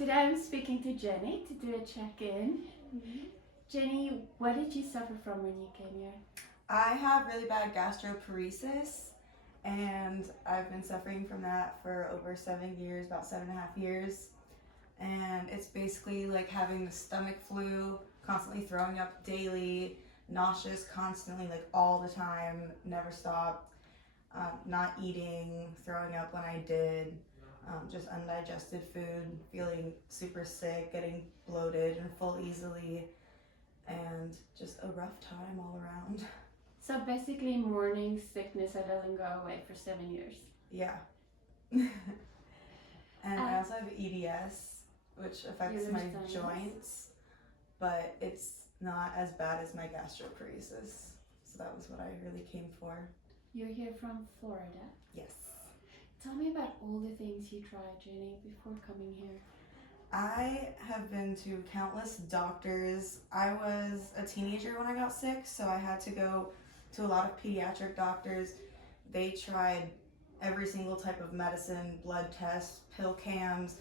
Today I'm speaking to Jenny to do a check-in. Jenny, what did you suffer from when you came here? I have really bad gastroparesis, and I've been suffering from that for over 7 years, about 7.5 years. And it's basically like having the stomach flu, constantly throwing up daily, nauseous constantly, like all the time, never stopped, not eating, throwing up when I did, just undigested food, feeling super sick, getting bloated and full easily, and just a rough time all around. So basically morning sickness that doesn't go away for 7 years. Yeah. And I also have EDS, which affects my joints, but it's not as bad as my gastroparesis. So that was what I really came for. You're here from Florida. Yes. Tell me about all the things you tried, Jenny, before coming here. I have been to countless doctors. I was a teenager when I got sick, so I had to go to a lot of pediatric doctors. They tried every single type of medicine, blood tests, pill cams,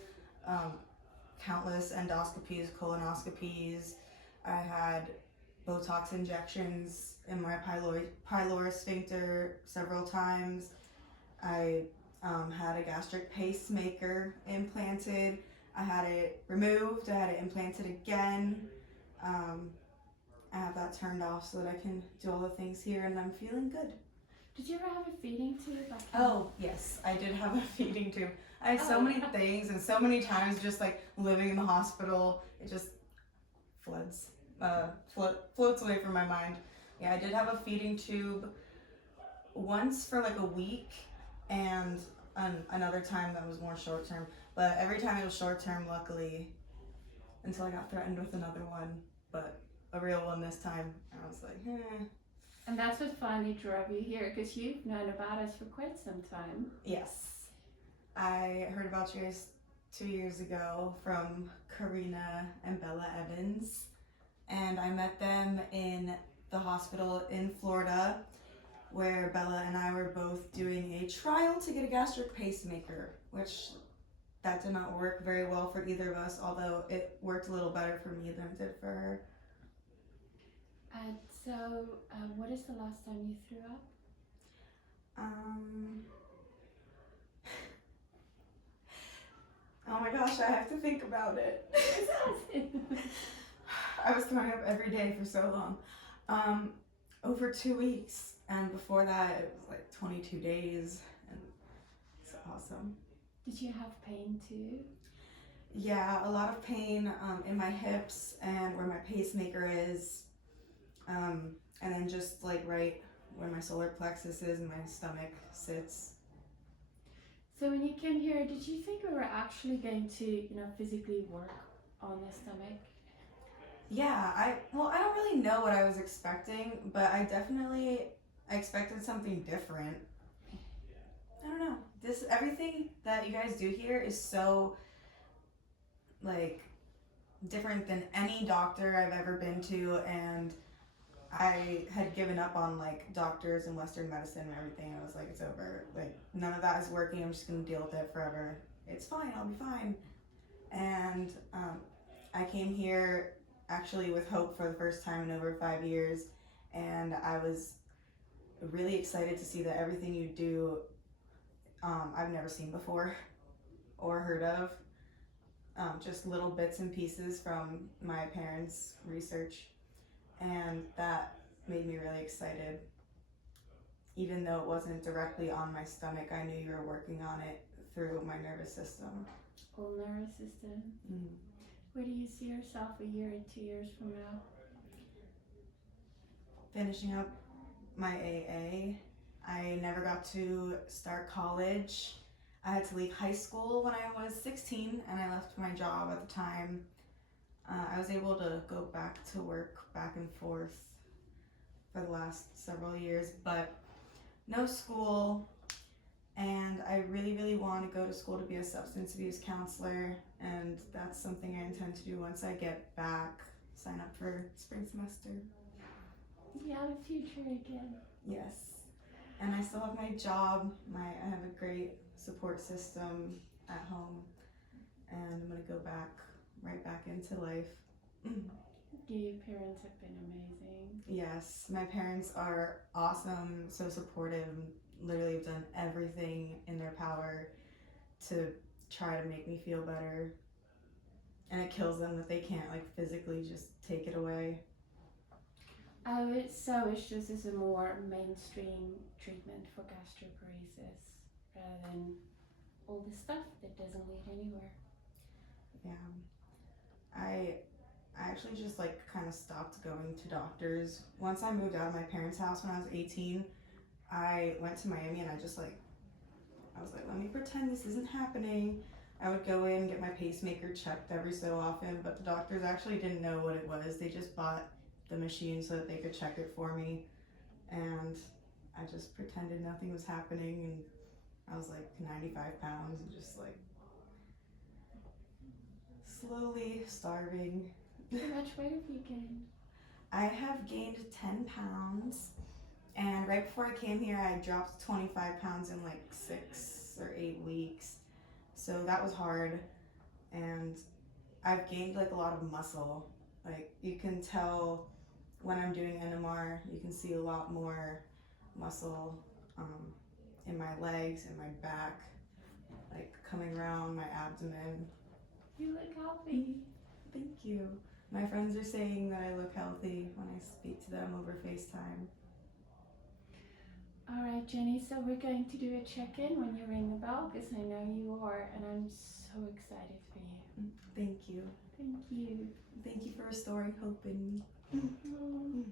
countless endoscopies, colonoscopies. I had Botox injections in my pylorus sphincter several times. I had a gastric pacemaker implanted. I had it removed. I had it implanted again. I have that turned off so that I can do all the things here, and I'm feeling good. Did you ever have a feeding tube? Oh, yes, I did have a feeding tube. I had so many things, and so many times just like living in the hospital, it just floats away from my mind. Yeah, I did have a feeding tube once for like a week, and another time that was more short term. But every time it was short term, luckily, until I got threatened with another one, but a real one this time. I was like, And that's what finally drove you here, because you've known about us for quite some time. Yes. I heard about you guys 2 years ago from Karina and Bella Evans, and I met them in the hospital in Florida, where Bella and I were both doing a trial to get a gastric pacemaker, which that did not work very well for either of us, although it worked a little better for me than it did for her. So, what is the last time you threw up? Oh my gosh, I have to think about it. I was throwing up every day for so long. Over 2 weeks, and before that it was like 22 days, and it's awesome. Did you have pain too? Yeah, a lot of pain in my hips and where my pacemaker is, and then just like right where my solar plexus is and my stomach sits. So when you came here, did you think we were actually going to, physically work on the stomach? Yeah, I don't really know what I was expecting, but I expected something different. I don't know. Everything that you guys do here is so like different than any doctor I've ever been to, and I had given up on like doctors and Western medicine and everything. I was like, it's over. Like none of that is working. I'm just gonna deal with it forever. It's fine. I'll be fine. And I came here actually with hope for the first time in over 5 years, and I was really excited to see that everything you do I've never seen before or heard of. Just little bits and pieces from my parents' research, and that made me really excited. Even though it wasn't directly on my stomach, I knew you were working on it through my nervous system. Whole nervous system. Where do you see yourself a year and 2 years from now? Finishing up my AA. I never got to start college. I had to leave high school when I was 16, and I left my job at the time. I was able to go back to work back and forth for the last several years, but no school, and I really, really want to go to school to be a substance abuse counselor, and that's something I intend to do once I get back, sign up for spring semester. Yeah, the future again. Yes, and I still have my job. I have a great support system at home, and I'm going to go back, right back into life. Your parents have been amazing. Yes, my parents are awesome, so supportive, literally have done everything in their power to try to make me feel better. And it kills them that they can't like physically just take it away. Oh, so it's just as a more mainstream treatment for gastroparesis rather than all the stuff that doesn't lead anywhere. Yeah. I actually just like kind of stopped going to doctors. Once I moved out of my parents' house when I was 18, I went to Miami and I was like, let me pretend this isn't happening. I would go in, get my pacemaker checked every so often, but the doctors actually didn't know what it was. They just bought the machine so that they could check it for me. And I just pretended nothing was happening, and I was like 95 pounds and just like slowly starving. How much weight have you gained? I have gained 10 pounds, and right before I came here, I dropped 25 pounds in like 6 or 8 weeks. So that was hard, and I've gained like a lot of muscle. Like you can tell when I'm doing NMR, you can see a lot more muscle in my legs and my back, like coming around my abdomen. You look healthy. Thank you. My friends are saying that I look healthy when I speak to them over FaceTime. All right, Jenny, so we're going to do a check-in when you ring the bell because I know you are, and I'm so excited for you. Thank you. Thank you. Thank you for restoring hope in me.